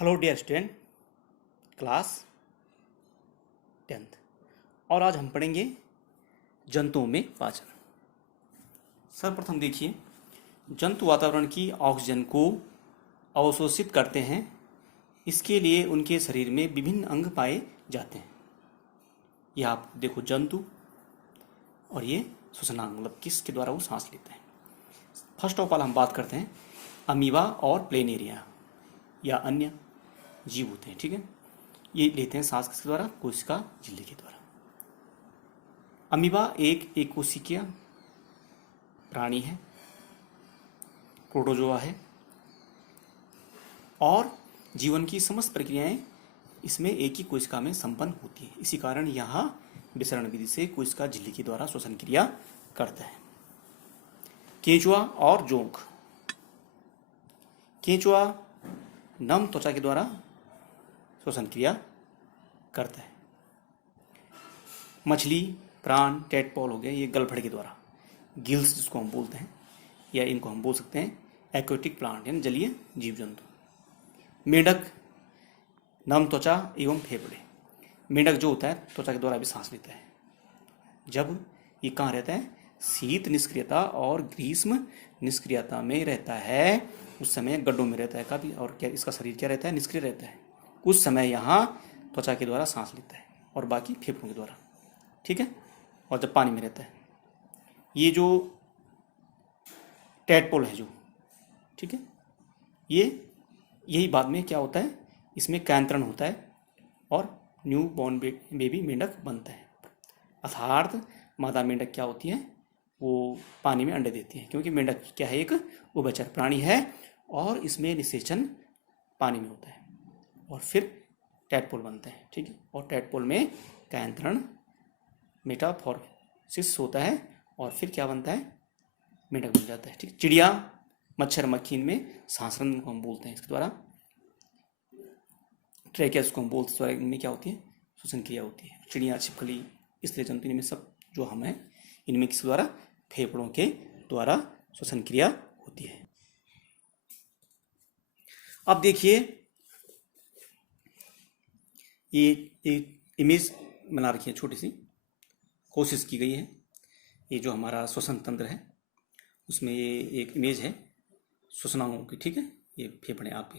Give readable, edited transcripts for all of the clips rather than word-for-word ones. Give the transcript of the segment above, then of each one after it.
Hello dear student, class 10th। और आज हम पढ़ेंगे जंतुओं में पाचन। सर्वप्रथम देखिए, जंतु वातावरण की ऑक्सीजन को अवशोषित करते हैं। इसके लिए उनके शरीर में विभिन्न अंग पाए जाते हैं। यह आप देखो जंतु, और ये श्वसनांग, मतलब किसके द्वारा वो सांस लेते हैं। फर्स्ट ऑफ ऑल हम बात करते हैं अमीबा और प्लेनेरिया या अन्य जीव होते हैं। ठीक है, ये लेते हैं सांस किसके द्वारा? कोशिका झिल्ली के द्वारा। अमीबा एक कोशिकीय प्राणी है, प्रोटोजोआ है, और जीवन की समस्त प्रक्रियाएं इसमें एक ही कोशिका में संपन्न होती है। इसी कारण यहाँ विसरण विधि से कोशिका झिल्ली के द्वारा श्वसन क्रिया करता है। केंचुआ और जोंक। केंचुआ नम त्वचा के द्वारा श्वसन क्रिया करता है। मछली, प्राण, टेडपोल हो गए, ये गलफड़ के द्वारा, गिल्स जिसको हम बोलते हैं, या इनको हम बोल सकते हैं एक्वेटिक प्लांट यानी जलीय जीव जंतु। मेंढक नम त्वचा एवं फेफड़े। मेंढक जो होता है त्वचा के द्वारा भी सांस लेता है। जब ये कहाँ रहता है? शीत निष्क्रियता और ग्रीष्म निष्क्रियता में रहता है। उस समय गड्ढों में रहता है काफी, और क्या इसका शरीर क्या रहता है? निष्क्रिय रहता है। उस समय यहाँ त्वचा के द्वारा सांस लेता है और बाकी फेफड़ों के द्वारा। ठीक है, और जब पानी में रहता है, ये जो टैडपोल है जो, ठीक है, ये यही बाद में क्या होता है, इसमें कैंत्रण होता है और न्यू बॉर्न बेबी मेंढक बनता है। अर्थात मादा मेंढक क्या होती है? वो पानी में अंडे देती है, क्योंकि मेंढक क्या है? एक उभयचर प्राणी है और इसमें निषेचन पानी में होता है, और फिर टैडपोल बनता है। ठीक है, और टैडपोल में कैंत्रण मेटाफॉर्सिस होता है और फिर क्या बनता है? मेंढक बन जाता है। ठीक है, चिड़िया, मच्छर, मक्खी, इनमें सांसरण को हम बोलते हैं इसके द्वारा। ट्रैकिया को हम बोलते हैं, इनमें क्या होती है? श्वसन क्रिया होती है। चिड़िया, छिपकली, इस तरह जंतु, इनमें सब जो हम हैं, इनमें किसके द्वारा? फेफड़ों के द्वारा श्वसन क्रिया होती है। अब देखिए, ये एक इमेज बना रखी है, छोटी सी कोशिश की गई है। ये जो हमारा श्वसन तंत्र है उसमें ये एक इमेज है श्वसनांगों की। ठीक है, ये फेफड़े आपके,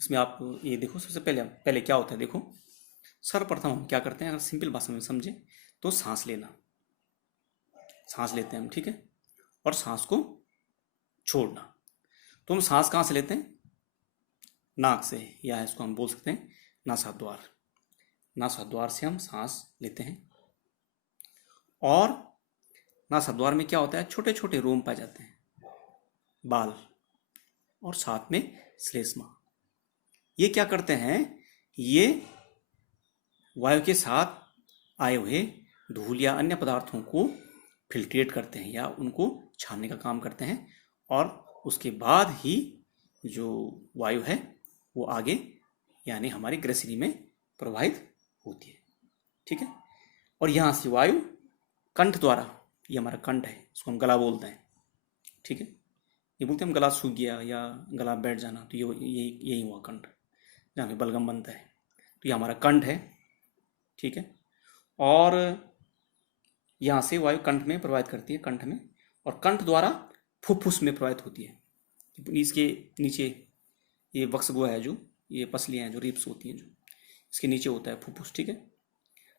इसमें आप ये देखो। सबसे पहले क्या होता है देखो। सर्वप्रथम हम क्या करते हैं, अगर सिंपल भाषा में समझे तो सांस लेना, सांस लेते हैं हम। ठीक है, और सांस को छोड़ना। तो हम सांस कहाँ से लेते हैं? नाक से, या इसको हम बोल सकते हैं नासाद्वार। नासाद्वार से हम सांस लेते हैं, और नासाद्वार में क्या होता है? छोटे छोटे रोम पाए जाते हैं, बाल, और साथ में श्लेष्मा। ये क्या करते हैं? ये वायु के साथ आए हुए धूल या अन्य पदार्थों को फिल्ट्रेट करते हैं या उनको छानने का काम करते हैं, और उसके बाद ही जो वायु है वो आगे यानी हमारी ग्रसनी में प्रवाहित होती है। ठीक है, और यहाँ से वायु कंठ द्वारा, ये हमारा कंठ है, इसको हम गला बोलते हैं। ठीक है, ये बोलते हैं हम गला सूख गया या गला बैठ जाना, तो यही हुआ कंठ, जहाँ पे बलगम बनता है। तो ये हमारा कंठ है। ठीक है, और यहाँ से वायु कंठ में प्रवाहित करती है, कंठ में, और कंठ द्वारा फुफ्फुस में प्रवाहित होती है। इसके नीचे ये वक्सगुहा है, जो ये पसलियाँ हैं, जो रिब्स होती हैं, जो इसके नीचे होता है फुफ्फुस। ठीक है,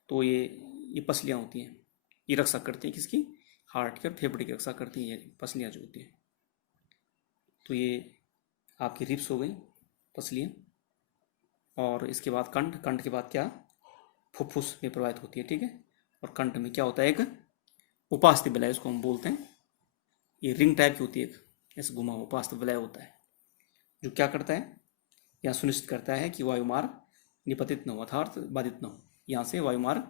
तो ये पसलियाँ होती हैं, ये रक्षा करती हैं किसकी? हार्ट की और फेफड़े की रक्षा करती हैं ये पसलियाँ जो होती हैं। तो ये आपकी रिब्स हो गई, पसलियाँ, और इसके बाद कंठ के बाद क्या? फुफ्फुस में प्रवाहित होती है। ठीक है, और कंठ में क्या होता है? एक उपास्थि विलय, इसको हम बोलते हैं। ये रिंग टाइप की होती है, ऐसे घुमा हुआ उपास्थि विलय होता है, जो क्या करता है? यहाँ सुनिश्चित करता है कि वायुमार्ग निपतित न हो, अर्थात बाधित न हो। यहाँ से वायुमार्ग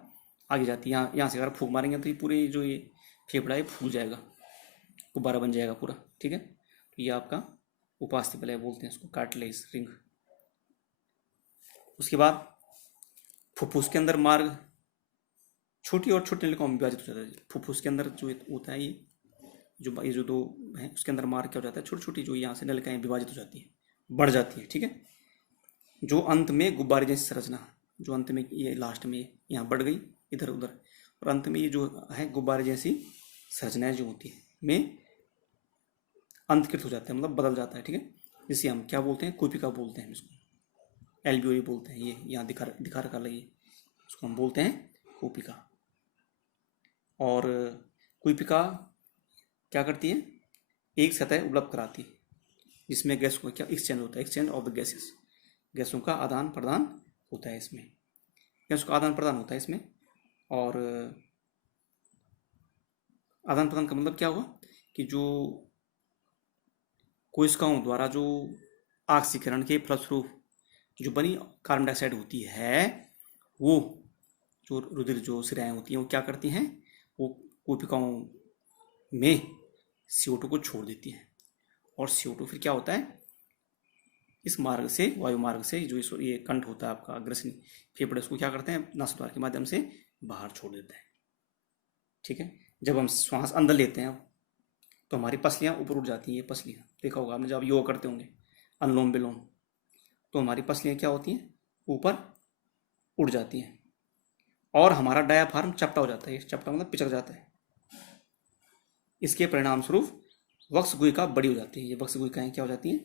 आगे जाती है। यहाँ से अगर फूंक मारेंगे तो ये पूरे जो ये फेफड़ा है फूल जाएगा, गुब्बारा बन जाएगा पूरा। ठीक है, तो ये आपका उपास्थि विलय बोलते हैं इसको, कार्टिलेज रिंग। उसके बाद फुफ्फुस के अंदर मार्ग छोटी और छोटी नलिकाओं में विभाजित हो जाता है। फुफ्फुस के अंदर जो होता है, ये जो दो है, उसके अंदर मार्ग क्या हो जाता है? छोटी छोटी जो यहाँ से नलिकाएं विभाजित हो जाती है, बढ़ जाती है। ठीक है, जो अंत में गुब्बारे जैसी संरचना, जो अंत में ये लास्ट में यहाँ बढ़ गई इधर उधर, और अंत में ये जो है गुब्बारे जैसी संरचनाएं जो होती है में अंतकृत हो जाता है, मतलब बदल जाता है, ठीक है। जिसे हम क्या बोलते हैं, कोपिका बोलते हैं इसको, एल्बियोई बोलते हैं। ये यहाँ दिखा रखा है, उसको हम बोलते हैं कोपिका। और कोपिका क्या करती है, एक सतह उपलब्ध कराती है जिसमें गैस को क्या एक्सचेंज होता है, एक्सचेंज ऑफ द गैसेस, गैसों का आदान प्रदान होता है इसमें, गैसों का आदान प्रदान होता है इसमें। और आदान प्रदान का मतलब क्या हुआ कि जो कोशिकाओं द्वारा जो ऑक्सीकरण के फलस्वरूप जो बनी कार्बन डाइऑक्साइड होती है, वो जो रुधिर जो शिराएँ होती हैं वो क्या करती हैं, वो कोशिकाओं में CO2 को छोड़ देती हैं। और CO2 फिर क्या होता है, इस मार्ग से, वायु मार्ग से, जो ये कंठ होता है आपका अग्रसनी फेफड़े, उसको क्या करते हैं, नासाद्वार के माध्यम से बाहर छोड़ देते हैं, ठीक है। जब हम श्वास अंदर लेते हैं तो हमारी पसलियाँ ऊपर उठ जाती हैं, ये पसलियाँ देखा होगा आपने जब योग करते होंगे अनुलोम विलोम, तो हमारी पसलियाँ क्या होती हैं, ऊपर उड़ जाती हैं, और हमारा डायाफ्राम चपटा हो जाता है, चपटा मतलब पिचक जाता है। इसके परिणाम स्वरूप वक्ष गुहिका बड़ी हो जाती है, ये वक्ष गुहिकाएँ क्या हो जाती हैं,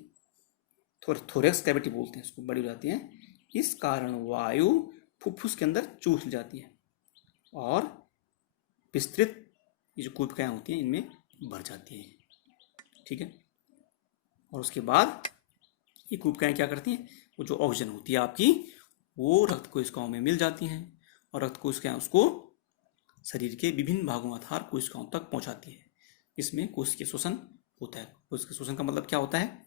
थोरेक्स कैविटी बोलते हैं इसको, बड़ी हो जाती हैं। इस कारण वायु फुफ्फुस के अंदर चूस जाती है और विस्तृत ये जो कोशिकाएं होती हैं इनमें भर जाती हैं, ठीक है। और उसके बाद ये कोशिकाएं क्या करती हैं, वो जो ऑक्सीजन होती है आपकी, वो रक्त कोशिकाओं में मिल जाती हैं, और रक्त कोशिकाएं उसको शरीर के विभिन्न भागों अर्थात कोशिकाओं तक पहुंचाती है। इसमें कोशिकीय शोषण होता है। कोशिकीय शोषण का मतलब क्या होता है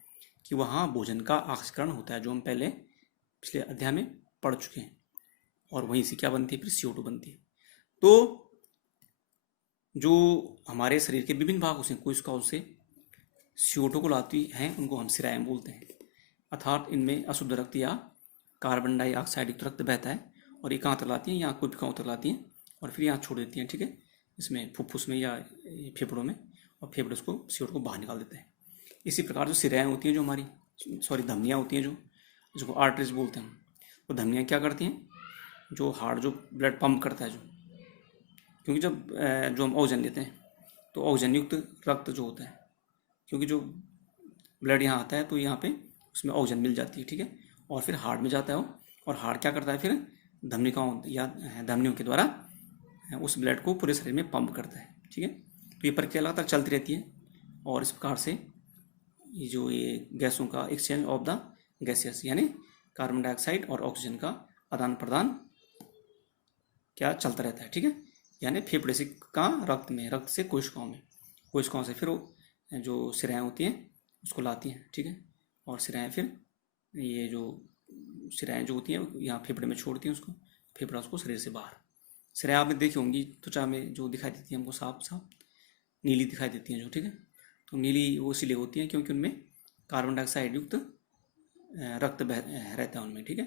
कि वहाँ भोजन का ऑक्सीकरण होता है, जो हम पहले पिछले अध्याय में पढ़ चुके हैं, और वहीं से क्या बनती है, फिर CO2 बनती है। तो जो हमारे शरीर के विभिन्न भागों से कोशिकाओं से CO2 को लाती हैं उनको हम शिराएँ बोलते हैं, अर्थात इनमें अशुद्ध रक्त या कार्बन डाइऑक्साइड युक्त रक्त बहता है, और ये कहाँ तक लाती हैं, यहाँ कोशिकाओं तक लाती हैं और फिर यहाँ छोड़ देती हैं, ठीक है, इसमें फुफ्फुस में या फेफड़ों में, और फेफड़े उसको CO2 को बाहर निकाल देते हैं। इसी प्रकार जो शिराएँ होती हैं, जो हमारी धमनियाँ होती हैं, जो जिसको आर्टरीज बोलते हैं, तो धमनियाँ क्या करती हैं, जो हार्ट जो ब्लड पंप करता है, जो क्योंकि जब जो हम ऑक्सीजन लेते हैं तो ऑक्सीजन युक्त रक्त जो होता है, क्योंकि जो ब्लड यहाँ आता है तो यहाँ पे उसमें ऑक्सीजन मिल जाती है, ठीक है, और फिर हार्ट में जाता है वो, और हार्ट क्या करता है फिर धमनिकाओं या धमनियों के द्वारा उस ब्लड को पूरे शरीर में पंप करता है, ठीक है। तो ये प्रक्रिया लगातार चलती रहती है, और इस प्रकार से ये गैसों का एक्सचेंज ऑफ द गैसेस यानी कार्बन डाइऑक्साइड और ऑक्सीजन का आदान प्रदान क्या चलता रहता है, ठीक है। यानी फेफड़े से कहाँ, रक्त में, रक्त से कोशिकाओं में, कोशिकाओं से फिर वो जो शिराएँ होती हैं उसको लाती हैं, ठीक है, और शिराएँ फिर ये जो शिराएँ जो होती हैं यहाँ फेफड़े में छोड़ती हैं उसको, फेफड़ा उसको शरीर से बाहर। शिराएँ आपने देखी होंगी त्वचा में जो दिखाई देती है हमको साफ साफ नीली दिखाई देती हैं जो, ठीक है। तो नीली वो इसलिए होती हैं क्योंकि उनमें कार्बन डाइऑक्साइड युक्त रक्त रहता है उनमें, ठीक है,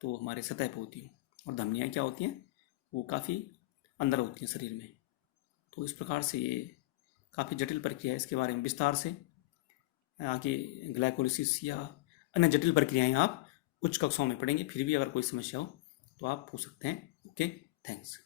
तो हमारे सतह पर होती हैं। और धमनियाँ क्या होती हैं, वो काफ़ी अंदर होती हैं शरीर में। तो इस प्रकार से ये काफ़ी जटिल प्रक्रिया है, इसके बारे में विस्तार से आगे ग्लाइकोलिसिस या अन्य जटिल प्रक्रियाएं आप उच्च कक्षाओं में पढ़ेंगे। फिर भी अगर कोई समस्या हो तो आप पूछ सकते हैं। Okay, thanks.